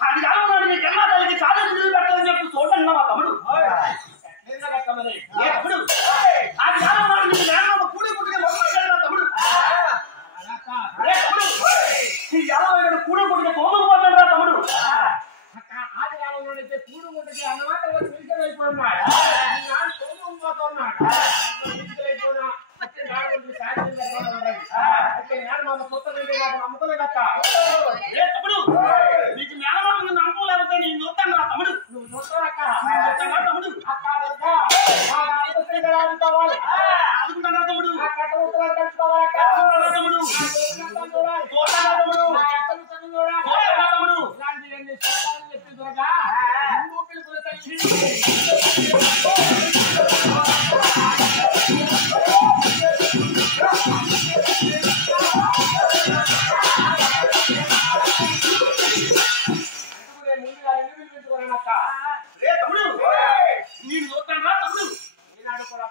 అది కాదు నీ జన్మాతలకి చాలా తిరిగి పెట్టాలని చెప్పి చూడండి మా తమ్ముడు తమ్ముడు అది కాదు నీ జ్ఞానం కూడి పుట్టిన తమ్ముడు ఈ యాదవ కూడి పుట్టిన తోమకు పోతాడు తమ్ముడు ఆది కాలంలో అయితే కూడి పుట్టికి అన్నమాట అయిపోతున్నాడు నీకు మేనమామ నమ్మకం లేకపోతే నేను చూస్తాను రా తమ్ముడు నువ్వు చూస్తానక్క తమ్ముడు అనుకుంటాను తమ్ముడు తమ్ముడు చెప్పి దొరక నేను చూస్తాను రా తమ్ముడు ఈనాడు కూడా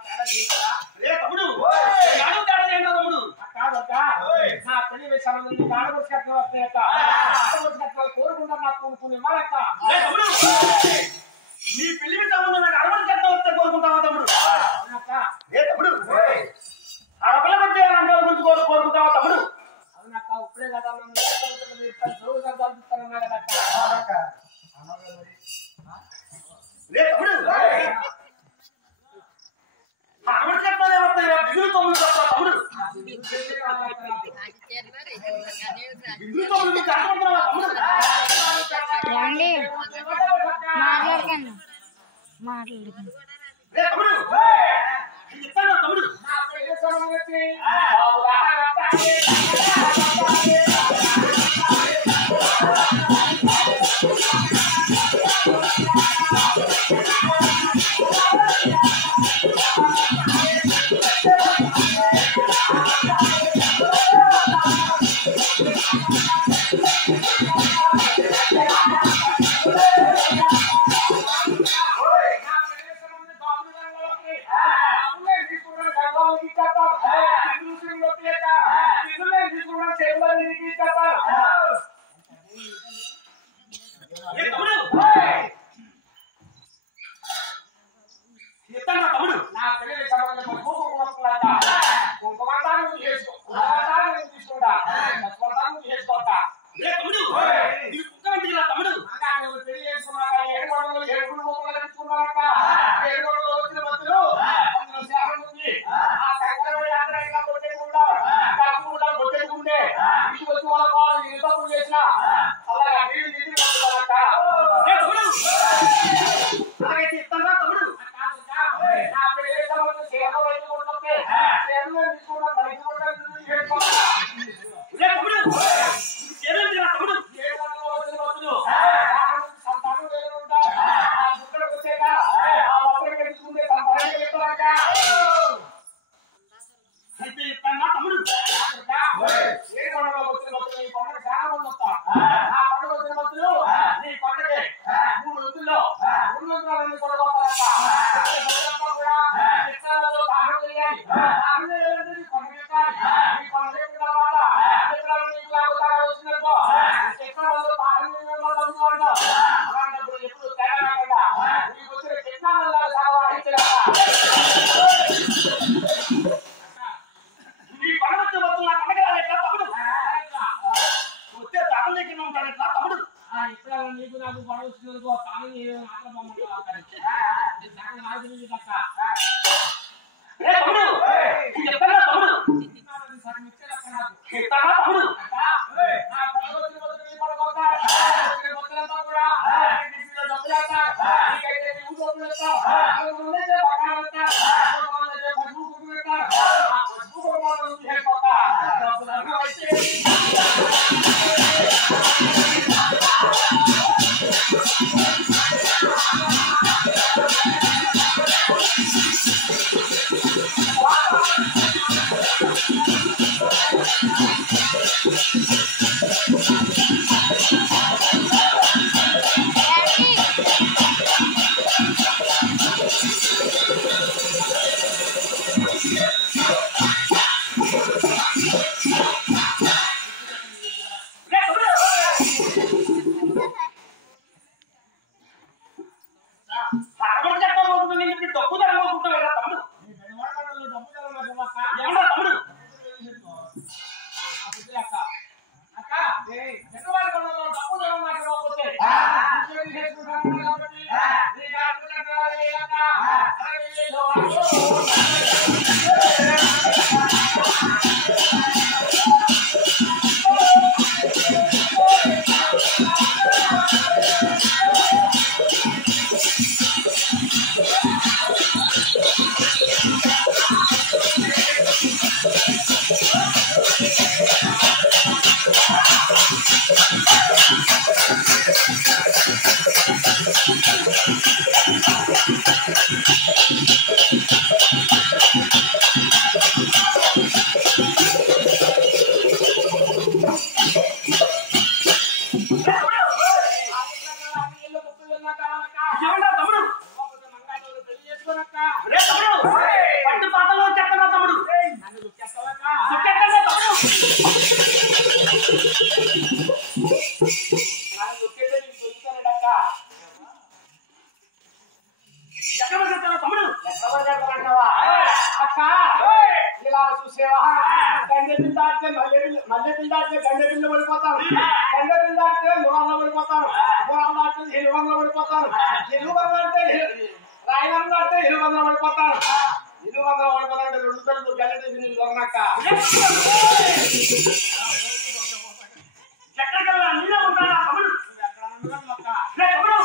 తేడా తమ్ముడు తేడా ఏంటో తమ్ముడు కాదక్క నా పెళ్లి విషయాలు ఆడబడి కట్టిన వస్తాయక్క ఆడబడి కట్టాలి కోరుకుంటా నాకు కొనుక్కుని ఇవ్వాలక్క తమ్ముడు నీ పెళ్లి విషయంలో నాకు ఆడబడి కట్ట వస్తే కోరుకుంటావా తమ్ముడు తమ్ముడు ఆడపిల్ల వచ్చే రంగాల గురించి కోరుకుంటావా తమ్ముడు అవునక్క ఇప్పుడే కదా చూస్తానన్నా కదక్క ఆడబడి కట్టాలి వస్తాయి బిగులు తమ్ముడు తమ్ముడు మాట్లాడకండి మాట్లాడకండి తమ్ముడు తమ్ముడు నా పెళ్లి తీసుకుంటా చేసుకోతా తమ్ముడు తమ్ముడు పెళ్లి చేసుకున్నాక 7 తెచ్చుకున్నాక 7 వచ్చిన మధ్యలో ఉంది ఆ సంక్రాంతి కొట్టేయకుండా కొట్టేయకుంటే ఇంటికి వచ్చి వాళ్ళ తప్పులు చేసిన అలాగే నీళ్ళు అలాగైతే ఇస్తాను తమ్ముడు నా పెళ్లి సేవలు తీసుకుంటే సేవలు తీసుకున్నా అయితే ఇస్తాను తమ్ముడు ఏ పండుగ వచ్చిన మొత్తం ఈ పండుగ చాలా మంది వస్తారు ఆ పండుగ వచ్చిన మొత్తం నీ పండుగ 3 రోజుల్లో 2 రోజులన్నీ కొడగొట్టాలట కూడా చిత్రాలలో దాహం చేయాలి దాహం చేయాలంటే నీ పండుగ ఈ పండుగ తర్వాత చిత్రాలు నీకు లాగుతారా వచ్చినట్టు చిత్రాలలో దాహం చేయాలంటూ అలాంటప్పుడు ఎప్పుడు తేడా లేకుండా నీకు వచ్చిన చిత్రాలలో సాగవాహించలేక నీ పండుగ మొత్తం నా పండుగ రాలేట్లా తమ్ముడు వస్తే దాహం లేకుండా ఉంటాడట్లా తమ్ముడు ఇప్పుడు నీకు నాకు పండుగ వచ్చినందుకు తాను మాత్రం పంపండి చెప్తానా తమ్ముడు చెప్తానా తమ్ముడు ఎటువంటి కొండలో డబ్బు జనం మాట్లాడకపోతే చేసుకుంటాను కాబట్టి నీకు మల్లె పిల్లాడితే గండె పిల్ల పడిపోతాను, గండె పిల్లాడితే మురాల్లో పడిపోతాను, మురాల్లో అంటే ఎలుబంలో పడిపోతాను, ఎలుబంలో అంటే రాయలంలో అంటే ఎలుబంలో పడిపోతాను, ఎలుబంలో పడిపోతానంటే 2 తల్లు గల్లె నీళ్ళు దొరనక్క ఎక్కడికల్లా నీళ్ళే ఉంటానా తమ్ముడు ఎక్కడ తమ్ముడు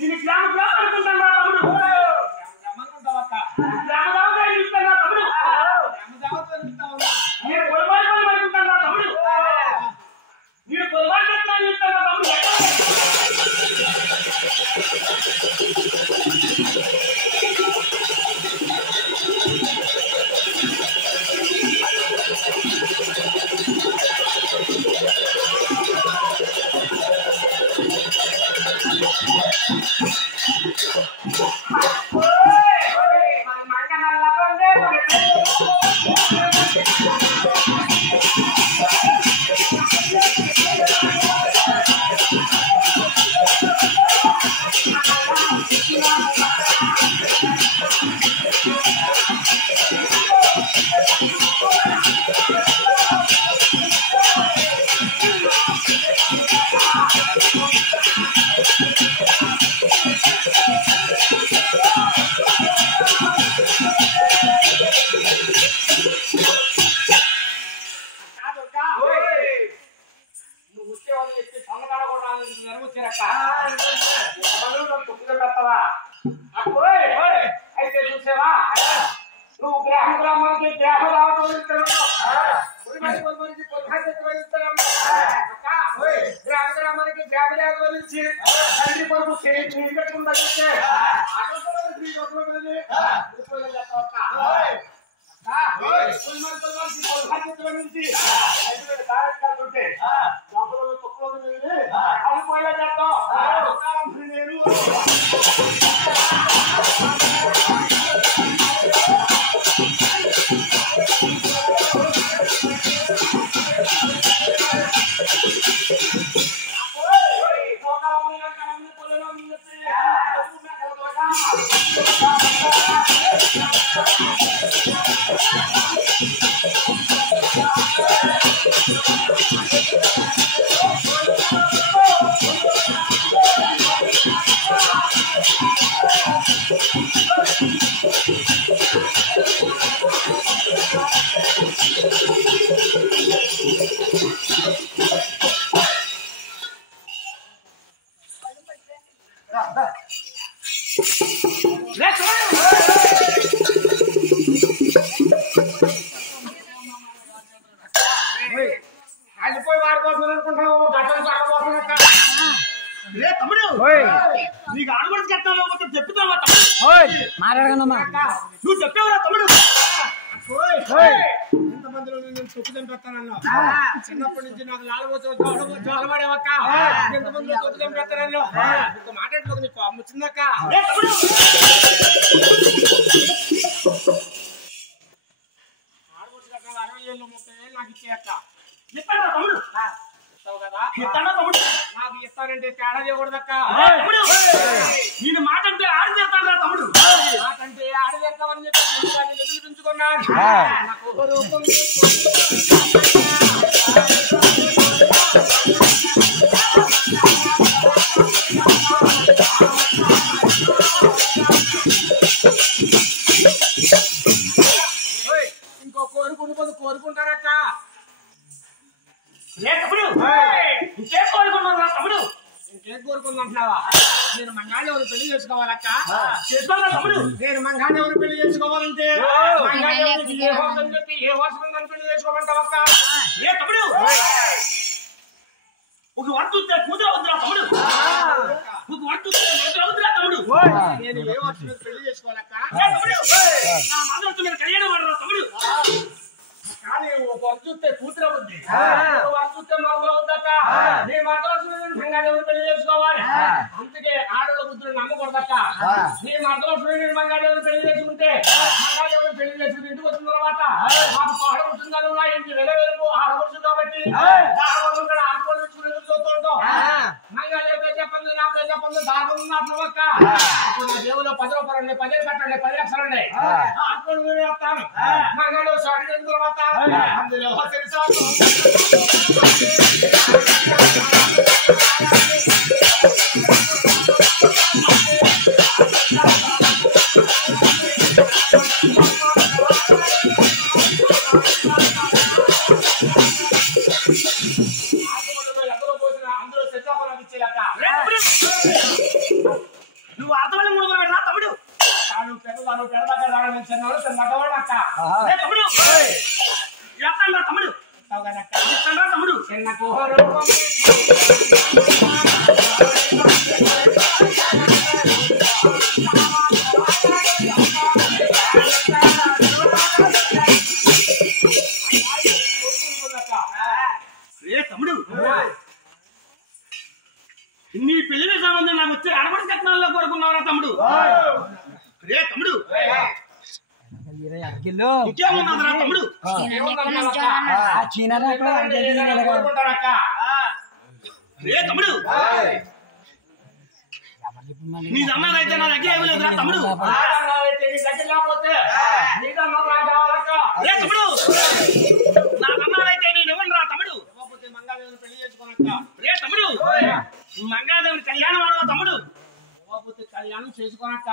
నేను గ్రామ గ్రామం అనుకుంటాను తమ్ముడు గ్రామనుకుంటావక్క గ్రామదావత ఇస్తానా తమ్ముడు గ్రామదావత ఇస్తావు నేను పొలబాయి అనుకుంటాను తమ్ముడు నేను పొలబాయి ఇస్తాను తమ్ముడు అయితే చూసావా నువ్వు గ్రామ గ్రామానికి గ్రామ రావడానికి గ్రామ గ్రామానికి గ్రామ దేవత నుంచి తండ్రి కొరకు నీళ్ళు కట్టుకుంటా చూస్తే నుంచి అది పోయే చేస్తాం నేను అల్లిపోయి వాడుకోవచ్చు అనుకుంటావు బట్టలు పట్టబోతున్నా తమ్ముడు నీకు ఆడబడి చెప్తావు చెప్తావా మాట్లాడగలమ్మా నువ్వు చెప్పావురా తమ్ముడు ఎంతమందిలో నేను తొక్కు చంపేస్తానన్నా చిన్నప్పటి నుంచి నాకు అలవాడేవక్క ఎంతమందిలో తొక్కు చంపేస్తానన్నా ఇంత మాట్లాడలేదు నీకు వచ్చిందక్క ఆడబడి కట్టాలి 60 ఏళ్ళు 30 ఏళ్ళు నాకు ఇచ్చేయక్క చెప్పాను తమ్ముడు కదా ఇస్తానా తమ్ముడు నాకు ఇస్తానంటే తేడా చేయకూడదక్క నేను మాట అంటే ఆడి చేస్తాను తమ్ముడు మాకంటే ఆడి చేస్తామని చెప్పి ఎదురుపించుకున్నాను నాకు రూపం తమ్ముడు ఇంకేం కోరుకున్నావు తమ్ముడు? ఇంకేం కోరుకుందంటున్నావా? నేను మంగాళి ఎవరు పెళ్లి చేసుకోవాలక్క? చేసుకోవాలా తమ్ముడు? నేను మంగాళి ఎవరు పెళ్లి చేసుకోవాలంటే మంగాళి ఎవరికి ఏ హోసం చెప్పి ఏ వర్షం పెళ్లి చేసుకోమంటావక్క? ఏ తమ్ముడు ఒక వర్తుతే కూతురు వద్దురా తమ్ముడు, ఒక వర్తుతే కూతురు వద్దురా తమ్ముడు. నేను ఏ వర్షం పెళ్లి చేసుకోవాలక్క? నా మాటలతో మీరు కళ్యాణం ఆడరా తమ్ముడు. కానీ ఒక వర్చుతే కూతురు ఉంది, వర్చుతే మరొక వద్దక్క. నీ మాటలు మంగాళి పెళ్లి చేసుకోవాలి. అందుకే ఆడల బుద్ధులు నమ్మకూడదక్క. నీ మాటలో సూర్యుడు మంగాళి పెళ్లి చేసుకుంటే మంగాళి పెళ్లి చేసుకుని ఇంటికి వచ్చిన తర్వాత మాకు ఆడబడుతున్నారు నా ఇంటి వెలవెలుపు ఆడవచ్చు కాబట్టి ఆడపళ్ళు చూస్తూ ఉంటాం. మంగాళి చెప్పండి నా చెప్పండి దారులు నాటవక్క. అప్పుడు నా దేవులో 10 రూపాయలు 10 కట్టండి 10 లక్షలు ఉన్నాయి. ఆడపళ్ళు వేస్తాను మంగాళి సాటి చేసిన తర్వాత అందులో తెలుసా నువ్వు అర్థమని మూడు పెట్టా తమ్ముడు. పెద్దదాను పెడదాకా చిన్నవాడు చిన్నవాడు అక్క. తమ్ముడు ఎత్తాను రా తమ్ముడు, ఇస్తాను రా తమ్ముడు. చిన్న కుహరు తమ్ముడు నీ పెళ్లి సంబంధం నాకు వచ్చే అడపడి కట్నాల్లో కోరుకున్నావురా తమ్ముడు. రే తమ్ముడు ఇంకేమున్నదిరా తమ్ముడు? రే తమ్ముడు నీ అమ్మాయితే నా దగ్గర ఏమీ లేదురా తమ్ముడు. రే తమ్ముడు నా అమ్మాయితే నేను ఇవ్వనురా తమ్ముడు. పెళ్లి చేసుకోనక్క. రే తమ్ముడు మంగాదేవుని కళ్యాణం ఆడవా తమ్ముడు. కళ్యాణం చేసుకోనక్క.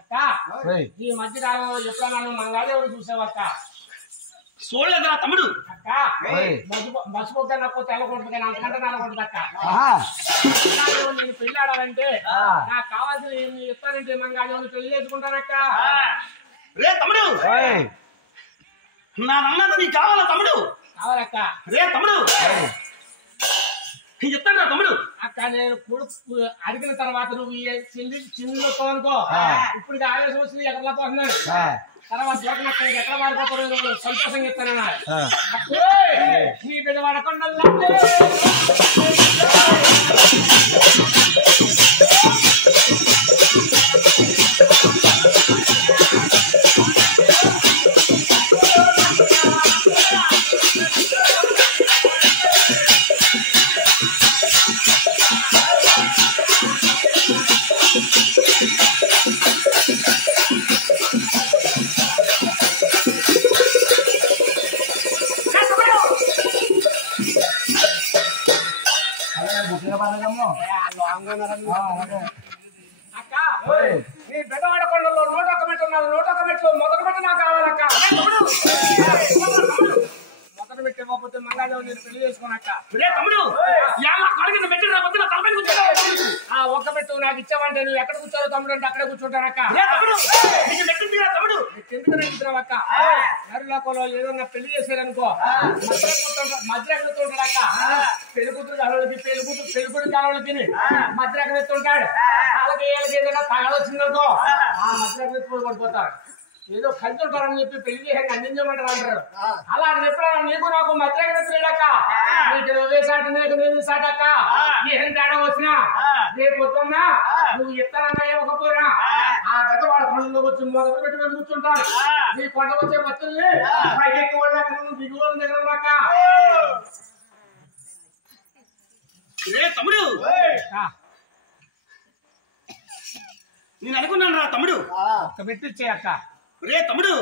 అక్క ఈ మధ్య కాలంలో ఎప్పుడన్నా మంగాదేవుడు చూసావక్క? చూడలేదురా తమ్ముడు. అక్క బస్సు పోతే నాకు తెల్లకూడదు కానీ అంతకంటే నల్లకూడదు అక్క. నేను పెళ్లి ఆడాలంటే నాకు కావాల్సిన ఇస్తానంటే మంగాదేవుని పెళ్లి చేసుకుంటానక్క. రే తమ్ముడు నా అన్నది నీకు కావాలా తమ్ముడు? కావాలక్క. రే తమ్ముడు చెప్తాను తమ్ముడు. అక్క నేను కొడుకు అడిగిన తర్వాత నువ్వు చిన్నతో అనుకో. ఇప్పుడు ఆవేశం వచ్చింది ఎక్కడ పోతున్నాడు తర్వాత ఎక్కడ వాడిపోతారు సంతోషంగా చెప్తాను. నీ బిడ్డ వాడకుండా అక్క నీ బిడ్డ వాడకొండలో 101 మెట్లు ఉన్నది. 101 మెట్లు మొదటి మెట్టు నాకు కావాలక్క. మొదటి మెట్టు ఇవ్వకపోతే మంగాదేవుని నేను పెళ్లి చేసుకోనక్క. తమ్ముడు ఆ ఒక్క మెట్టు నాకు ఇచ్చావంటే నువ్వు ఎక్కడ కూర్చోరు తమ్ముడు అంటే అక్కడే కూర్చుంటానక్క. ఎందుకు ఇచ్చినావక్క? నరులోకంలో ఏదన్నా పెళ్లి చేశారనుకో మధ్య ఎత్తుంటాడక్క. పెళ్లి కూతురు కాలకి పెళ్లి కూతురు కాలకి తిని మధ్య ఎత్తుంటాడు. వాళ్ళకి వీళ్ళకి ఏదైనా తగలొచ్చిందనుకో ఆ మధ్య ఎత్తుకొని పడిపోతాడు. ఏదో కలిసి ఉంటారని చెప్పి పెళ్లి చేసి అందించమంటారు అంటారు. అలా ఎప్పుడైనా నీకు నాకు మధ్య ఎత్తులేడక్క. నీకు నువ్వే సాటి నీకు నేను సాటక్క. ఏం తేడా వచ్చినా రేపు వస్తున్నా నువ్వు ఇస్తానన్నా ఇవ్వకపోయినా ఆ పెద్ద వాళ్ళ కొండలో వచ్చి మొదలు పెట్టుకొని కూర్చుంటారు. నీ కొండ వచ్చే భక్తుల్ని పైకి వాళ్ళకి దిగువ దగ్గర రాక. తమ్ముడు నేను అనుకున్నాను రా తమ్ముడు. ఒక్క పెట్టిచ్చే అక్క. రే తమ్ముడు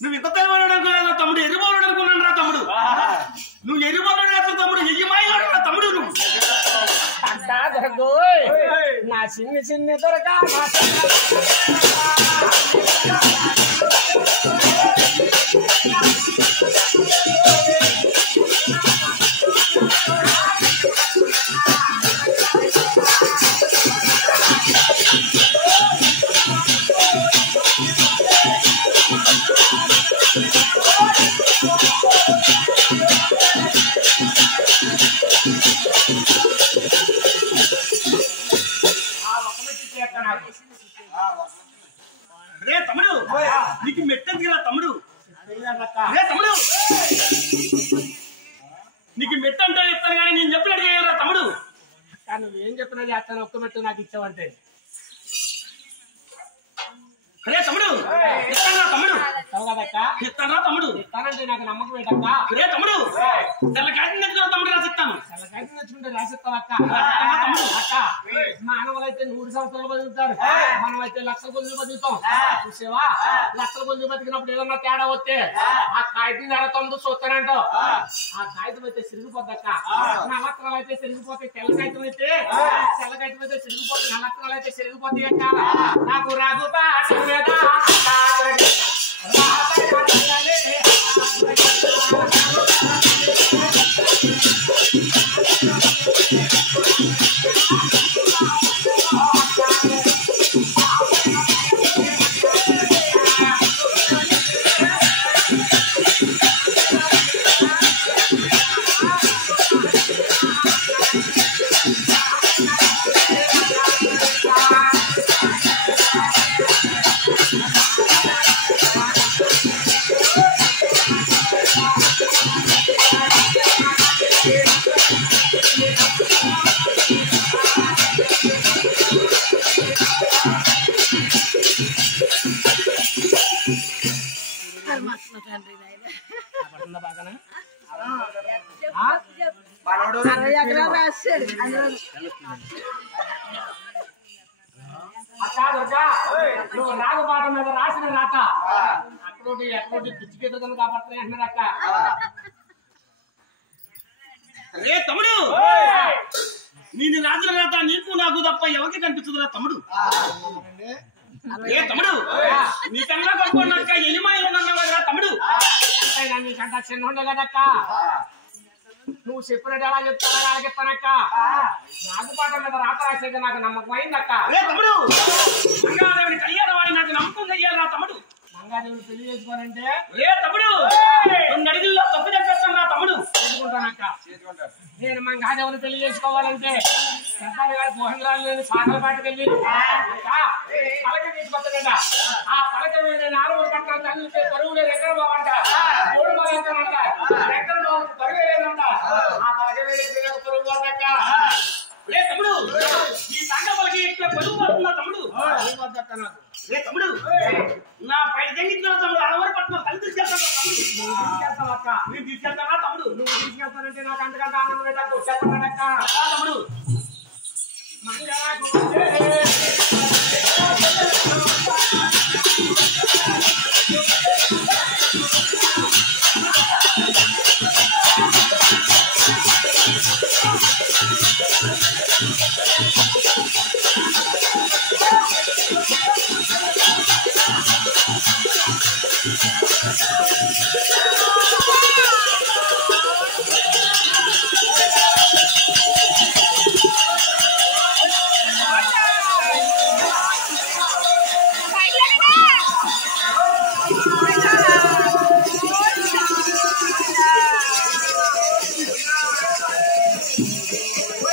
నువ్వు ఇంత తెలివాడు అనుకున్నా తమ్ముడు, ఎరుబోడు అనుకున్నాను రా తమ్ముడు. నువ్వు ఎరుబోడు తమ్ముడు, ఎయ్యమాయి తమ్ముడు. నువ్వు నా చిన్ని చిన్ని దొరక తమ్ముడు నీకు మెట్టు అంటే చెప్తాను కానీ నేను చెప్పినట్టు చేయరా తమ్ముడు. కానీ నువ్వేం చెప్పినా చేస్తాను, ఒక్క మెట్టు నాకు ఇచ్చావంటే. అరే తమ్ముడు ఇస్తానరా తమ్ముడు, కదక్క ఇస్తానరా తమ్ముడు, ఇస్తానంటే నాకు నమ్మకం ఏంటక్క. అరే తమ్ముడు తెల్లకాయని నెత్తుకురా తమ్ముడు రాసిస్తాను. తెల్లకాయలు తెచ్చుకుంటే రాసిస్తావక్క. తమ్ముడు అక్క మానవులైతే 100 సంవత్సరాలు బతుకుతారు, మనమైతే లక్షల కొద్ది బతుకుతాం. చూసేవా లక్షల కొద్ది బతికినప్పుడు ఏదన్నా తేడా వస్తే ఆ కాగితం నెలతొందు చూస్తానంటావు. ఆ కాగితం అయితే సిరిగిపోద్దక్క. నల్లక్కలు అయితే సిరిగిపోతాయి, తెల్ల కాగితం అయితే తెల్ల కాగితం అయితే సిరిగిపోతాయి, నల్లక్కలు అయితే సిరిగిపోతాయి అక్క. నాకు రాదు నువ్వు రాగపాట మీద రాసిన రాత అక్కడోటి ఎక్కడోటి పిచ్చికెత్తుతుంది కాబట్టి అంటున్నారక్క. అరే తమ్ముడు నేను రాజుల రాత నీకు నాకు తప్ప ఎవరికి కనిపించదురా తమ్ముడు. ఏ తమ్ముడు నీకన్నా కనుక్కున్నాక ఎలిమాయిలన్నా తమ్ముడు. నీకంట చిన్న ఉండే కదక్క, నువ్వు చెప్పినట్టు ఎలా చెప్తానా ఎలా చెప్తానక్క. రాజపాట మీద రాత రాసేది నాకు నమ్మకం అయిందక్క. తమ్ముడు మంగాదేవిని కళ్యాణవాడి నాకు నమ్మకం చెయ్యాలరా తమ్ముడు. మంగాదేవిని పెళ్లి చేసుకోవాలంటే రే తమ్ముడు రెండు అడుగుల్లో తప్పు చెప్పేస్తాను రా తమ్ముడు. చేసుకుంటానక్క. నేను మంగాదేవిని పెళ్లి చేసుకోవాలంటే పెద్దలు గారి మోహన్రాలు నేను సాగల పాటకెళ్ళి పలక తీసుకొస్తాడంట. ఆ పలక మీద 4 కట్టాలు తగిలితే పరువులే వెంకట బాబు అంట, 3 బాగుంటానంట, వెంకట బాబు పరువు లేదంట. ఆ పలక మీద పరువు పోతక్క. రే తమ్ముడు ఈ సంఘ పలకి ఎక్కువ పరువు పడుతున్నా తమ్ముడు. నాకు రే తమ్ముడు నా పై జంగిచ్చిన తమ్ముడు అలవారు పట్టిన తల్లి తీసుకెళ్తాను తమ్ముడు. తీసుకెళ్తావక్క. నేను తీసుకెళ్తానా తమ్ముడు. నువ్వు తీసుకెళ్తానంటే నాకు అంతకంటే ఆనందం పెట్టకు. చెప్పానక్క తమ్ముడు మంగళ